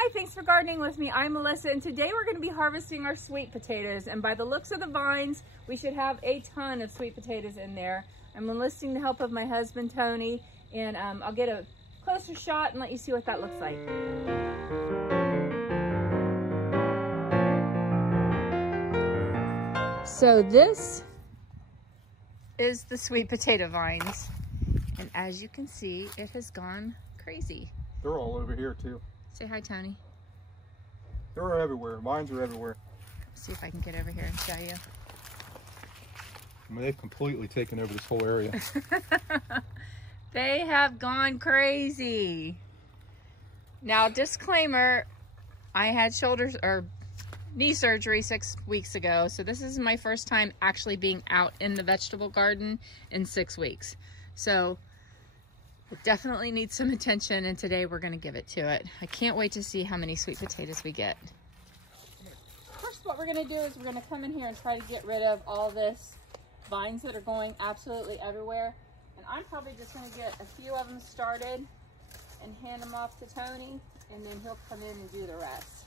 Hi, thanks for gardening with me. I'm Melissa, and today we're going to be harvesting our sweet potatoes. And by the looks of the vines, we should have a ton of sweet potatoes in there. I'm enlisting the help of my husband, Tony, and I'll get a closer shot and let you see what that looks like. So this is the sweet potato vines. And as you can see, it has gone crazy. They're all over here too. Say hi, Tony. They're everywhere. Vines are everywhere. Let's see if I can get over here and show you. I mean, they've completely taken over this whole area. They have gone crazy. Now, disclaimer, I had knee surgery 6 weeks ago, so this is my first time actually being out in the vegetable garden in 6 weeks. So it definitely needs some attention, and today we're going to give it to it. I can't wait to see how many sweet potatoes we get. First, what we're going to do is we're going to come in here and try to get rid of all this vines that are going absolutely everywhere. And I'm probably just going to get a few of them started and hand them off to Tony, and then he'll come in and do the rest.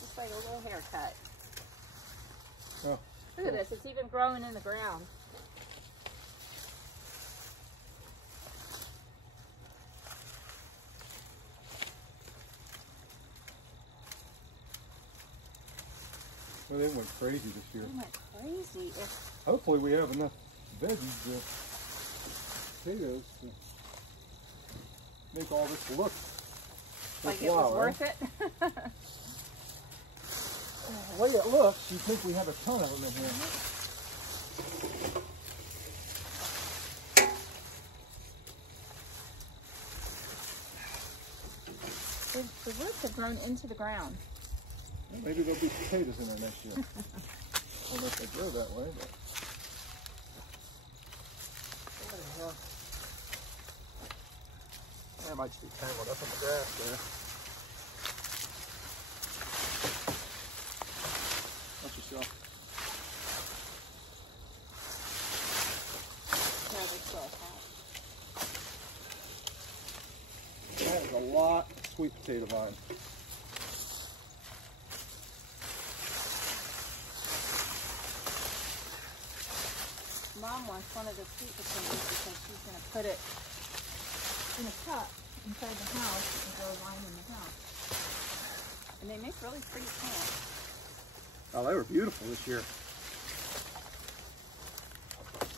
Just like a little haircut. Oh. Look at this, it's even growing in the ground. Well, they went crazy this year. They went crazy. Hopefully we have enough veggies, potatoes, to make all this look like it was worth it. The way it looks, you think we have a ton of them in here. The roots have grown into the ground. Well, maybe there'll be potatoes in there next year. I don't know if they grow that way, but. That might just be tangled up in the grass there. Watch yourself. That is a lot of sweet potato vine. Mom wants one of the sweet potatoes because she's going to put it in a cup inside the house and grow a vine in the house. And they make really pretty plants. Oh, they were beautiful this year.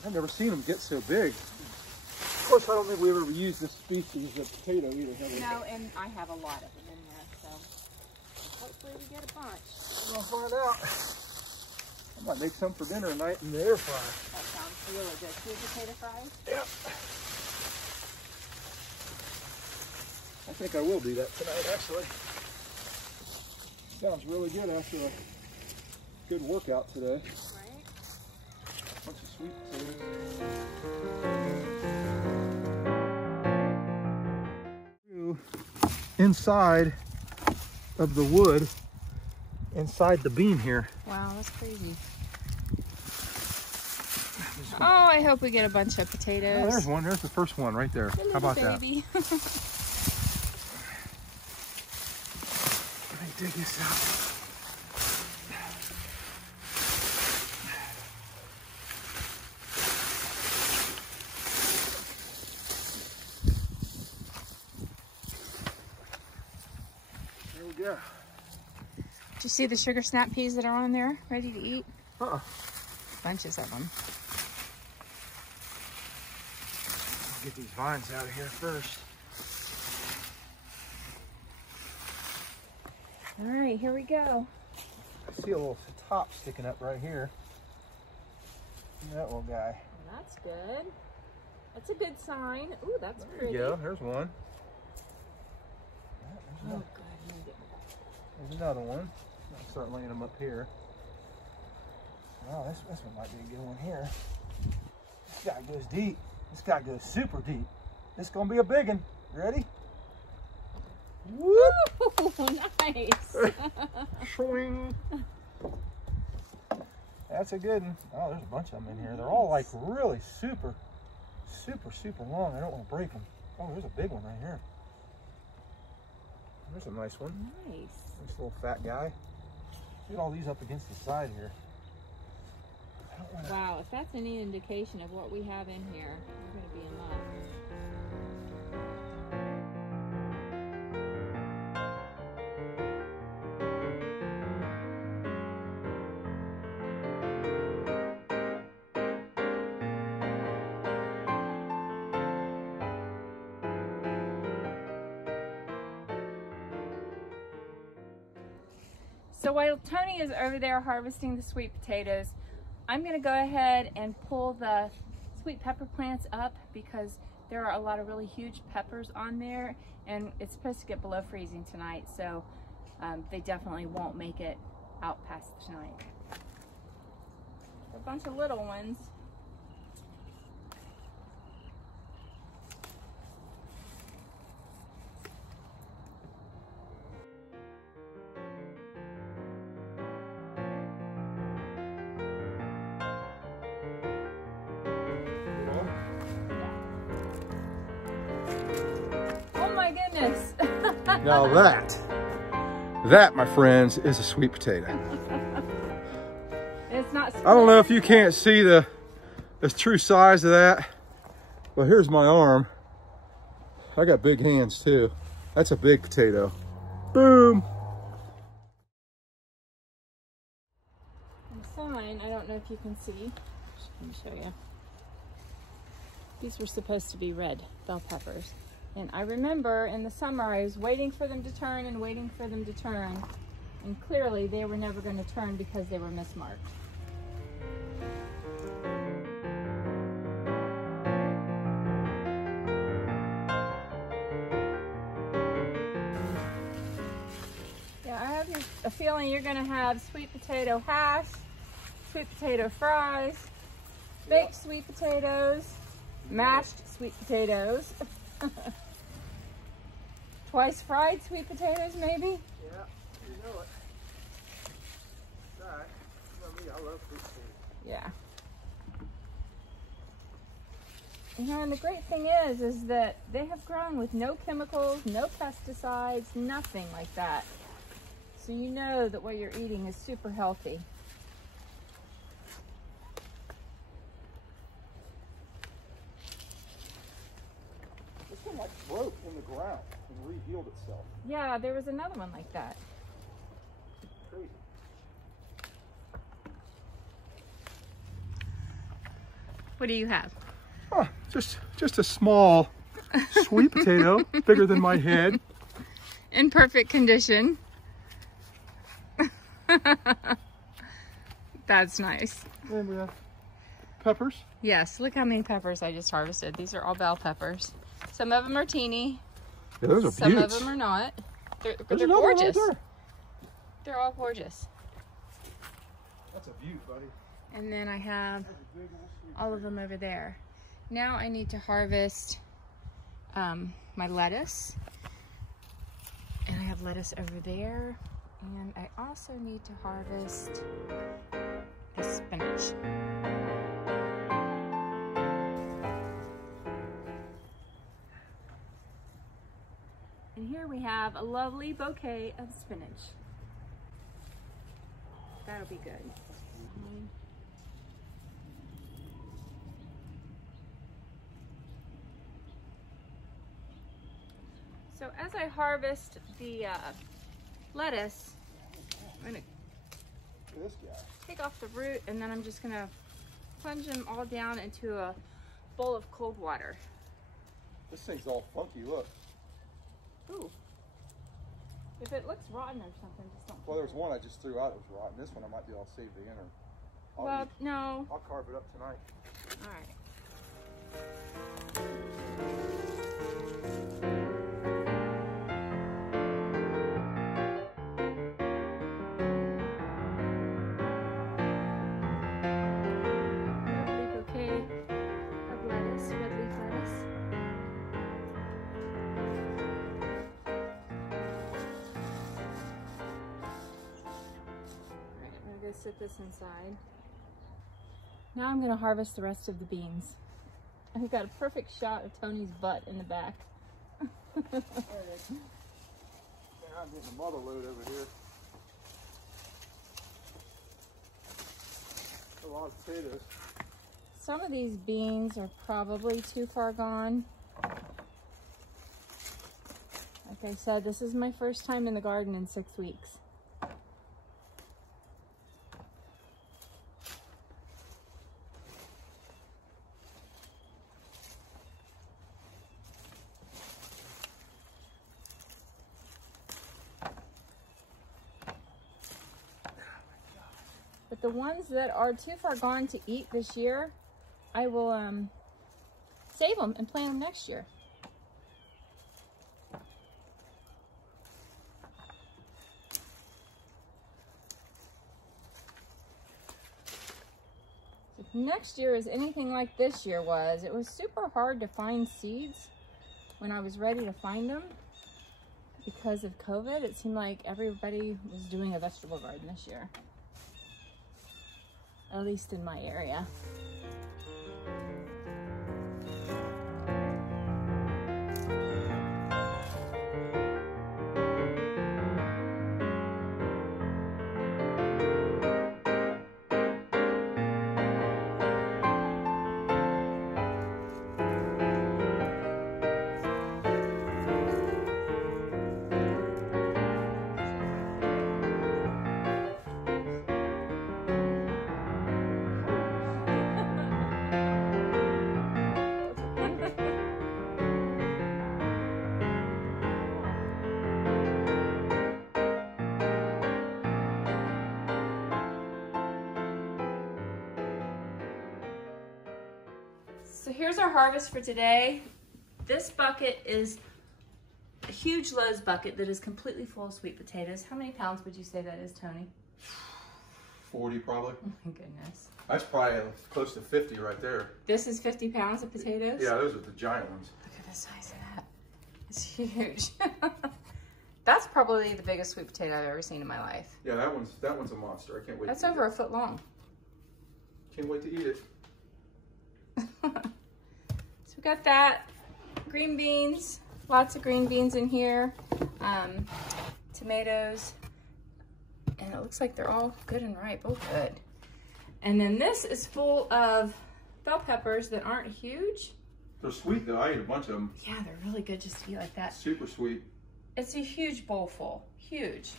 I've never seen them get so big. Of course, I don't think we've ever used this species of potato either, have we? No, and I have a lot of them in there, so hopefully we get a bunch. We'll find out. I might make some for dinner tonight in the air fryer. That sounds really good. Sweet potato fries? Yep. I think I will do that tonight, actually. Sounds really good after a good workout today. Right? Bunch of sweet potatoes. Inside of the wood, inside the beam here. Wow, that's crazy. Oh, I hope we get a bunch of potatoes. Oh, there's one. There's the first one right there. How about baby. that? Let me dig this out. There we go. Do you see the sugar snap peas that are on there, ready to eat? Bunches of them. Get these vines out of here first. All right, here we go. I see a little top sticking up right here. That little guy. That's good. That's a good sign. Ooh, that's There pretty. you go. There's one. Yeah, Oh, good. there's another one. I'll start laying them up here. Wow, this one might be a good one here. This guy goes deep. This guy goes super deep. This is gonna be a big one. Ready? Woo! Nice. Swing. That's a good one. Oh, there's a bunch of them in here. They're all like really super long. I don't want to break them. Oh, there's a big one right here. There's a nice one. Nice. Nice little fat guy. Get all these up against the side here. Wow, if that's any indication of what we have in here, we're going to be in luck. So while Tony is over there harvesting the sweet potatoes, I'm going to go ahead and pull the sweet pepper plants up because there are a lot of really huge peppers on there, and it's supposed to get below freezing tonight, so they definitely won't make it out past tonight. A bunch of little ones. Goodness. Now that, my friends, is a sweet potato. It's not. I don't know if you can't see the true size of that, but here's my arm. I got big hands too. That's a big potato. Boom. The sign, I don't know if you can see. Let me show you. These were supposed to be red bell peppers. And I remember in the summer I was waiting for them to turn and waiting for them to turn. And clearly they were never going to turn because they were mismarked. Yeah, I have a feeling you're going to have sweet potato hash, sweet potato fries, baked sweet potatoes, mashed sweet potatoes. Twice fried sweet potatoes, maybe? Yeah, you know it. It's all right. You know me, I love sweet potatoes. Yeah. You know, and the great thing is that they have grown with no chemicals, no pesticides, nothing like that. So you know that what you're eating is super healthy. This one like broke in the ground and rehealed itself. Yeah, there was another one like that. Crazy. What do you have? Oh, just a small sweet potato, bigger than my head. In perfect condition. That's nice. And we have peppers. Yes, look how many peppers I just harvested. These are all bell peppers. Some of them are teeny. Yeah, those are Some beauts. of them are not. But they're another one gorgeous. right there. They're all gorgeous. That's a beaut, buddy. And then I have all of them over there. Now I need to harvest my lettuce. And I have lettuce over there. And I also need to harvest the spinach. And here we have a lovely bouquet of spinach. That'll be good. So as I harvest the lettuce, I'm going to take off the root, and then I'm just going to plunge them all down into a bowl of cold water. This thing's all funky, look. Ooh. If it looks rotten or something, just don't. Well, there's one I just threw out that was rotten. This one I might be able to save the inner. Well, no. I'll carve it up tonight. All right. Lovely bouquet of lettuce, red leaf lettuce. All right, I'm gonna go sit this inside. Now I'm gonna harvest the rest of the beans. I've got a perfect shot of Tony's butt in the back. I'm getting a mother load over here. A lot of potatoes. Some of these beans are probably too far gone. Like I said, this is my first time in the garden in 6 weeks. But the ones that are too far gone to eat this year, I will save them and plant them next year. If next year is anything like this year was, it was super hard to find seeds when I was ready to find them. Because of COVID, it seemed like everybody was doing a vegetable garden this year. At least in my area. So here's our harvest for today. This bucket is a huge Lowe's bucket that is completely full of sweet potatoes. How many pounds would you say that is, Tony? 40 probably. Oh my goodness. That's probably close to 50 right there. This is 50 pounds of potatoes? Yeah, those are the giant ones. Look at the size of that. It's huge. That's probably the biggest sweet potato I've ever seen in my life. Yeah, that one's a monster. I can't wait. That's over a foot long. Can't wait to eat it. So we got that, green beans, lots of green beans in here, tomatoes, and it looks like they're all good and ripe, oh good. And then this is full of bell peppers that aren't huge. They're sweet though, I ate a bunch of them. Yeah, they're really good just to eat like that. Super sweet. It's a huge bowl full, huge.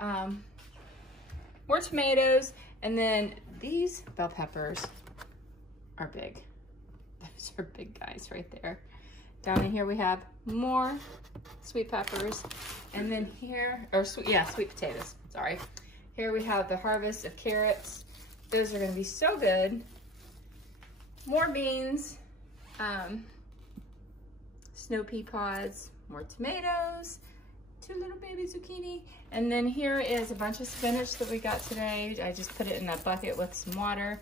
More tomatoes, and then these bell peppers are big. Those are big guys right there. Down in here we have more sweet peppers, and then here, or sweet potatoes, sorry. Here we have the harvest of carrots. Those are gonna be so good. More beans, snow pea pods, more tomatoes, 2 little baby zucchini, and then here is a bunch of spinach that we got today. I just put it in that bucket with some water.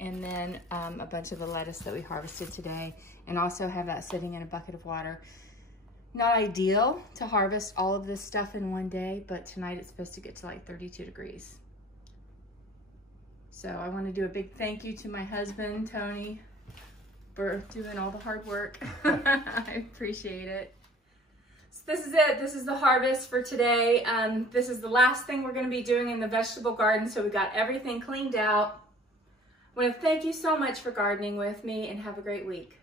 And then a bunch of the lettuce that we harvested today, and also have that sitting in a bucket of water. Not ideal to harvest all of this stuff in one day, but tonight it's supposed to get to like 32 degrees. So I want to do a big thank you to my husband, Tony, for doing all the hard work. I appreciate it. So this is it. This is the harvest for today. This is the last thing we're going to be doing in the vegetable garden, so we got everything cleaned out. I want to thank you so much for gardening with me, and have a great week.